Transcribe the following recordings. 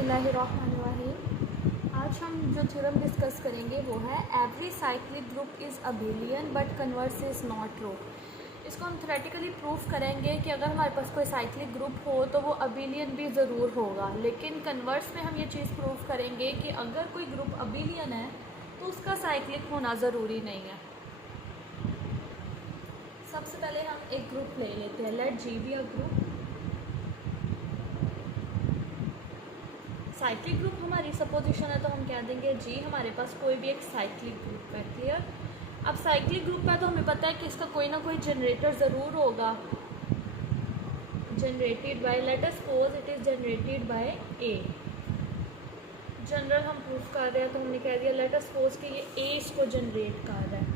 बिस्मिल्लाहिर्रहमानिर्रहीम। आज हम जो थ्योरम डिस्कस करेंगे वो है every cyclic group is abelian but converse is not true. इसको हम थ्योरेटिकली प्रूफ करेंगे कि अगर हमारे पास कोई साइक्लिक ग्रुप हो तो वो अबेलियन भी ज़रूर होगा, लेकिन कन्वर्स में हम ये चीज़ प्रूफ करेंगे कि अगर कोई ग्रुप अबेलियन है तो उसका साइक्लिक होना ज़रूरी नहीं है। सबसे पहले हम एक ग्रुप ले लेते हैं, let G be a group. Cyclic group हमारी सपोजिशन है तो हम कह देंगे जी हमारे पास कोई भी एक साइक्लिक ग्रुप है। क्लियर। अब साइक्लिक ग्रुप है तो हमें पता है कि इसका कोई ना कोई जनरेटर ज़रूर होगा, generated by, late us suppose it is generated by A. General हम प्रूफ कर रहे हैं तो हमने कह दिया लेट अस सपोज कि ये ए इसको जनरेट कर रहा है।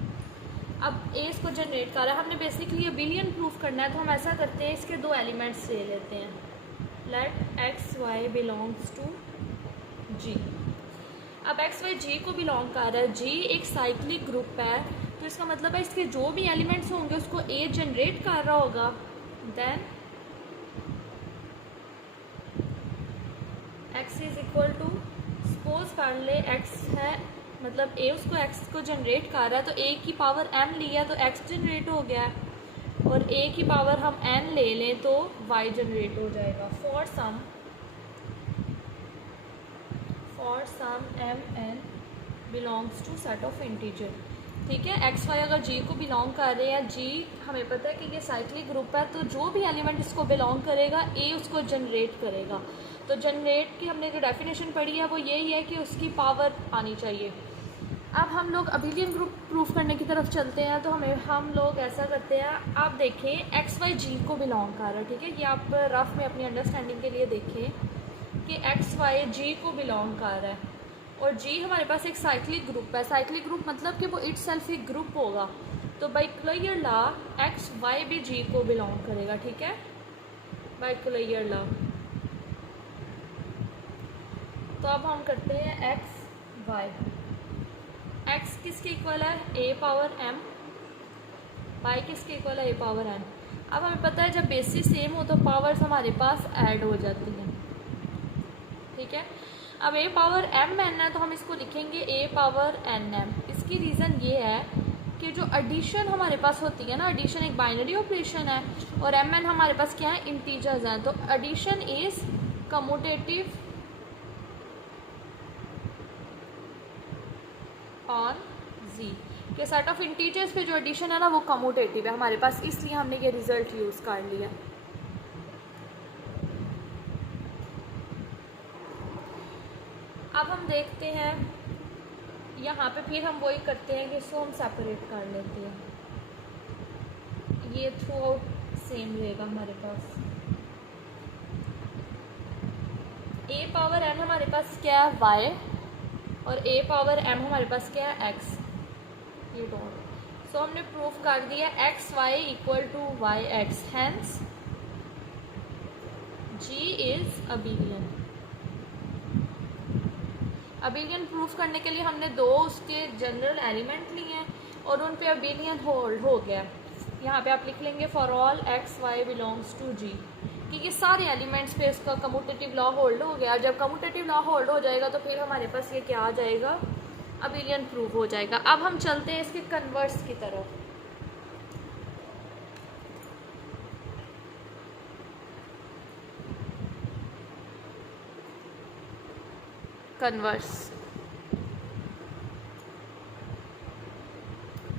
अब ए इसको जनरेट कर रहा है, हमने बेसिकली अबेलियन प्रूफ करना है तो हम ऐसा करते हैं, इसके दो एलिमेंट्स ले लेते हैं, let x y belongs to G. अब एक्स वाई जी को बिलोंग कर रहा है, जी एक साइक्लिक ग्रुप है तो इसका मतलब है इसके जो भी एलिमेंट्स होंगे उसको ए जनरेट कर रहा होगा। Then x is equal to, suppose कर ले एक्स है, मतलब ए उसको एक्स को जनरेट कर रहा है तो ए की पावर एम लिया तो एक्स जनरेट हो गया, और ए की पावर हम एन ले लें तो वाई जनरेट हो जाएगा। For some m n belongs to set of integer. ठीक है, एक्स वाई अगर जी को बिलोंग कर रहे हैं, जी हमें पता है कि ये साइक्लिक ग्रुप है तो जो भी एलिमेंट इसको बिलोंग करेगा ए उसको जनरेट करेगा। तो जनरेट की हमने जो डेफिनेशन पढ़ी है वो यही है कि उसकी पावर आनी चाहिए। अब हम लोग अबेलियन ग्रुप प्रूफ करने की तरफ चलते हैं तो हम लोग ऐसा करते हैं, आप देखें एक्स वाई जी को बिलोंग कर रहा है। ठीक है, ये आप रफ में अपनी अंडरस्टैंडिंग के लिए देखें कि एक्स वाई जी को बिलोंग कर रहा है और जी हमारे पास एक साइक्लिक ग्रुप है। साइक्लिक ग्रुप मतलब कि वो इट सेल्फ एक ग्रुप होगा, तो by clear law x y भी जी को बिलोंग करेगा। ठीक है, बाई क्लेयर लॉ। तो अब हम करते हैं एक्स वाई, एक्स किसके इक्वल है, ए पावर एम, वाई किसके इक्वल है, ए पावर एन। अब हमें पता है जब बेसिस सेम हो तो पावर्स हमारे पास ऐड हो जाती हैं। ठीक है, अब ए पावर एम एन है तो हम इसको लिखेंगे ए पावर एन एम। इसकी रीज़न ये है कि जो एडिशन हमारे पास होती है ना, एडिशन एक बाइनरी ऑपरेशन है और एम एन हमारे पास क्या है, इंटीजर्स हैं, तो एडिशन इज कम्यूटेटिव ऑन जी के सेट ऑफ इंटीजर्स पे जो एडिशन है ना वो कम्यूटेटिव है हमारे पास, इसलिए हमने ये रिजल्ट यूज़ कर लिया। अब हम देखते हैं यहाँ पे फिर हम वही करते हैं कि इसको हम सेपरेट कर लेते हैं, ये थ्रू आउट सेम रहेगा हमारे पास। ए पावर एन हमारे पास क्या है, वाई, और ए पावर एम हमारे पास क्या है, एक्स, ये डॉट। सो हमने प्रूफ कर दिया x y equal to y x, hence G is abelian. Abelian proof करने के लिए हमने दो उसके जनरल एलिमेंट लिए हैं और उन पे अबेलियन होल्ड हो गया। यहाँ पे आप लिख लेंगे for all x y belongs to G, कि ये सारे एलिमेंट्स पे इसका कम्यूटेटिव लॉ होल्ड हो गया। जब कम्यूटेटिव लॉ होल्ड हो जाएगा तो फिर हमारे पास ये क्या आ जाएगा, अबेलियन प्रूफ हो जाएगा। अब हम चलते हैं इसके कन्वर्स की तरफ।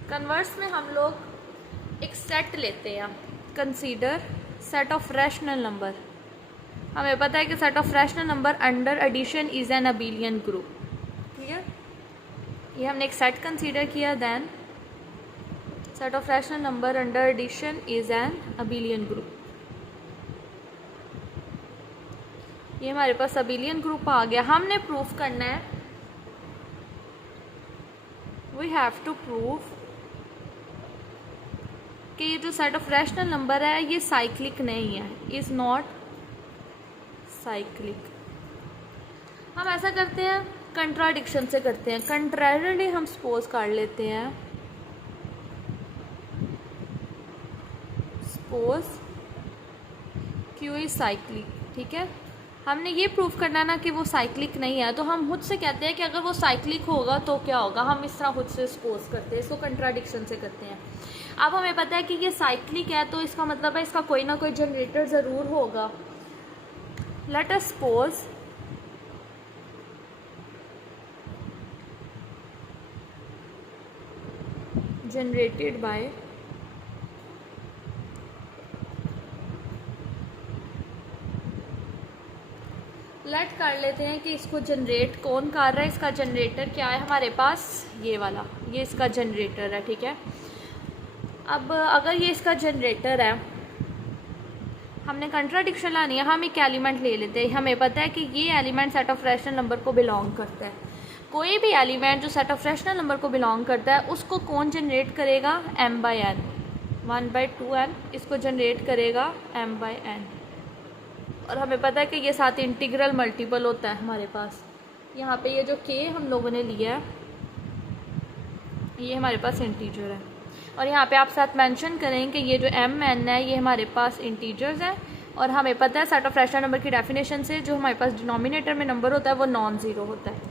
कन्वर्स में हम लोग एक सेट लेते हैं, consider set of rational number. हमें पता है कि set of rational number under addition is an abelian group. Clear, ये हमने एक सेट कंसीडर किया, then set of rational number under addition is an abelian group. ये हमारे पास अबेलियन ग्रुप आ गया। हमने प्रूफ करना है, वी हैव टू प्रूव कि ये जो सेट ऑफ रैशनल नंबर है ये साइक्लिक नहीं है, इज नॉट साइक्लिक। हम ऐसा करते हैं, कंट्राडिक्शन से करते हैं, कंट्रारिली हम सपोज कर लेते हैं, सपोज क्यू इज साइक्लिक। ठीक है, हमने ये प्रूफ करना है ना कि वो साइक्लिक नहीं है, तो हम खुद से कहते हैं कि अगर वो साइक्लिक होगा तो क्या होगा, हम इस तरह खुद से सपोज करते हैं, इसको कंट्राडिक्शन से करते हैं। अब हमें पता है कि ये साइक्लिक है, तो इसका मतलब है इसका कोई ना कोई जनरेटर ज़रूर होगा। Let us suppose generated by let कर लेते हैं कि इसको जनरेट कौन कर रहा है, इसका जनरेटर क्या है हमारे पास, ये वाला, ये इसका जनरेटर है, ठीक है। अब अगर ये इसका जनरेटर है, हमने कंट्राडिक्शन लानी है, हम एक एलिमेंट ले लेते हैं। हमें पता है कि ये element set of rational number को बिलोंग करता है। कोई भी एलिमेंट जो सेट ऑफ रैशनल नंबर को बिलोंग करता है उसको कौन जनरेट करेगा, m/n, 1/2n, इसको जनरेट करेगा m/n। और हमें पता है कि ये साथ इंटीग्रल मल्टीपल होता है हमारे पास। यहाँ पे ये जो k हम लोगों ने लिया है ये हमारे पास इंटीजर है, और यहाँ पे आप साथ मेंशन करें कि ये जो m/n है ये हमारे पास इंटीजर्स है। और हमें पता है सेट ऑफ रैशनल नंबर की डेफिनेशन से जो हमारे पास डिनोमिनेटर में नंबर होता है वो नॉन ज़ीरो होता है।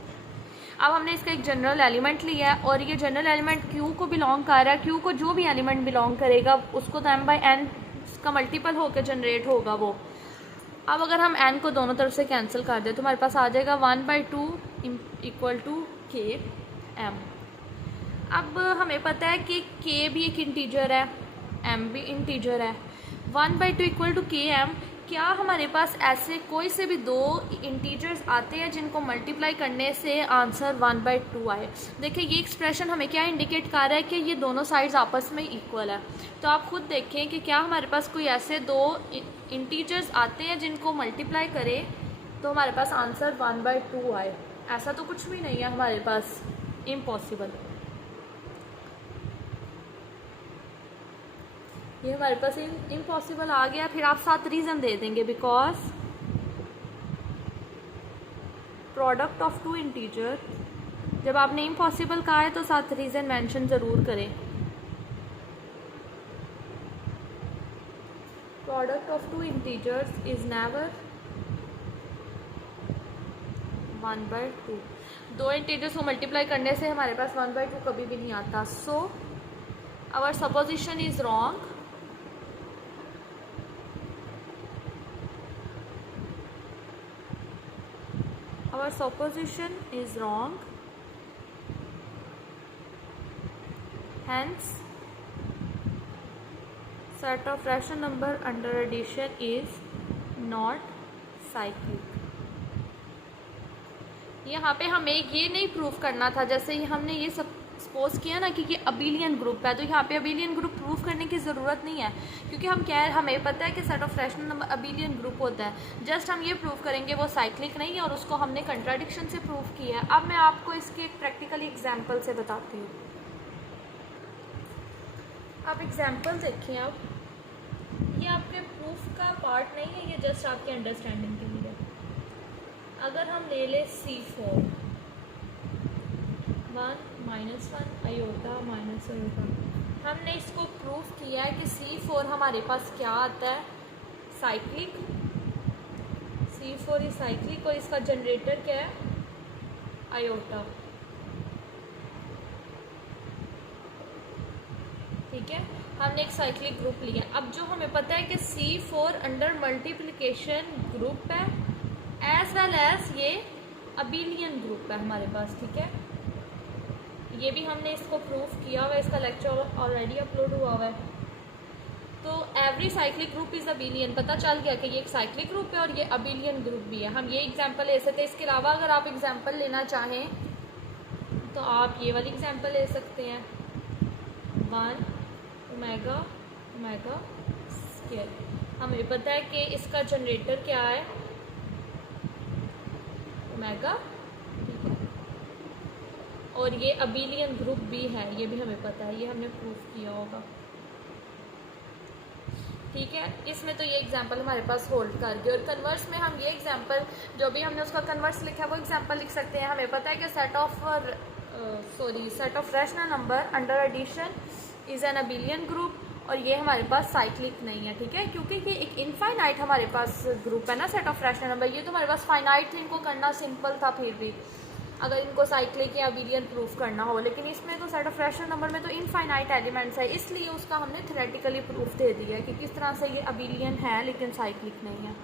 अब हमने इसका एक जनरल एलिमेंट लिया है और ये जनरल एलिमेंट q को बिलोंग कर रहा है। q को जो भी एलिमेंट बिलोंग करेगा उसको तो m/n का मल्टीपल होकर जनरेट होगा वो। अब अगर हम n को दोनों तरफ से कैंसिल कर दें तो हमारे पास आ जाएगा 1/2 इक्वल टू k m। अब हमें पता है कि k भी एक इंटीजर है, m भी इंटीजर है। 1/2 इक्वल टू k m, क्या हमारे पास ऐसे कोई से भी दो इंटीजर्स आते हैं जिनको मल्टीप्लाई करने से आंसर 1/2 आए। देखिए ये एक्सप्रेशन हमें क्या इंडिकेट कर रहा है कि ये दोनों साइड्स आपस में इक्वल है। तो आप खुद देखें कि क्या हमारे पास कोई ऐसे दो इंटीजर्स आते हैं जिनको मल्टीप्लाई करें तो हमारे पास आंसर 1/2 आए। ऐसा तो कुछ भी नहीं है हमारे पास, इम्पॉसिबल। ये हमारे पास इम्पॉसिबल आ गया। फिर आप साथ रीज़न दे देंगे, because product of two integer, जब आपने इम्पॉसिबल कहा है तो साथ रीज़न मेंशन ज़रूर करें। Product of two integers is never 1/2। दो इंटीजर्स को मल्टीप्लाई करने से हमारे पास 1/2 कभी भी नहीं आता। So our supposition is wrong. Our supposition is wrong, hence set of rational number under addition is not cyclic। यहाँ पे हमें ये नहीं प्रूफ करना था, जैसे हमने ये सब सपोज किया ना कि ये अबिलियन ग्रुप है, तो यहाँ पे अबिलियन ग्रुप प्रूफ करने की ज़रूरत नहीं है, क्योंकि हम क्या है, हमें पता है कि set of rational number abelian group होता है। जस्ट हम ये प्रूफ करेंगे वो साइक्लिक नहीं है, और उसको हमने कंट्राडिक्शन से प्रूफ किया है। अब मैं आपको इसके एक प्रैक्टिकली एग्जाम्पल से बताती हूँ। आप एग्जाम्पल देखिए। आप ये आपके प्रूफ का पार्ट नहीं है, ये जस्ट आपके अंडरस्टैंडिंग के लिए। अगर हम ले लें C4 1 -1 आयोटा माइनस आयोटा, हमने इसको प्रूफ किया है कि C4 हमारे पास क्या आता है, साइक्लिक। C4 इज साइक्लिक और इसका जनरेटर क्या है, आयोटा। ठीक है, हमने एक साइक्लिक ग्रुप लिया। अब जो हमें पता है कि C4 अंडर मल्टीप्लिकेशन ग्रुप है एज वेल एज ये अबिलियन ग्रुप है हमारे पास। ठीक है, ये भी हमने इसको प्रूफ किया हुआ है, इसका लेक्चर ऑलरेडी अपलोड हुआ हुआ है। तो every cyclic group is abelian, पता चल गया कि ये एक साइक्लिक ग्रुप है और ये अबिलियन ग्रुप भी है। हम ये एग्जांपल ले सकते हैं। इसके अलावा अगर आप एग्जांपल लेना चाहें तो आप ये वाली एग्जांपल ले सकते हैं, 1 ओमेगा ओमेगा स्क्वायर। हमें पता है कि इसका जनरेटर क्या है, ओमेगा। ठीक है, और ये अबिलियन ग्रुप भी है, ये भी हमें पता है, ये हमने प्रूफ किया होगा। ठीक है, इसमें तो ये एग्जांपल हमारे पास होल्ड कर गए। और कन्वर्स में हम ये एग्जांपल जो भी हमने उसका कन्वर्स लिखा है वो एग्जांपल लिख सकते हैं। हमें पता है कि set of rational number under addition is an abelian group, और ये हमारे पास साइक्लिक नहीं है, ठीक है, क्योंकि ये एक इनफाइनाइट हमारे पास ग्रुप है ना सेट ऑफ रैशनल नंबर। ये तो हमारे पास फाइनाइट थे, इनको करना सिंपल था फिर भी अगर इनको साइक्लिक या अबेलियन प्रूफ करना हो, लेकिन इसमें तो सेट ऑफ रैशनल नंबर में तो इनफाइनाइट एलिमेंट्स है, इसलिए उसका हमने थ्योरेटिकली प्रूफ दे दिया है कि किस तरह से ये अबेलियन है लेकिन साइक्लिक नहीं है।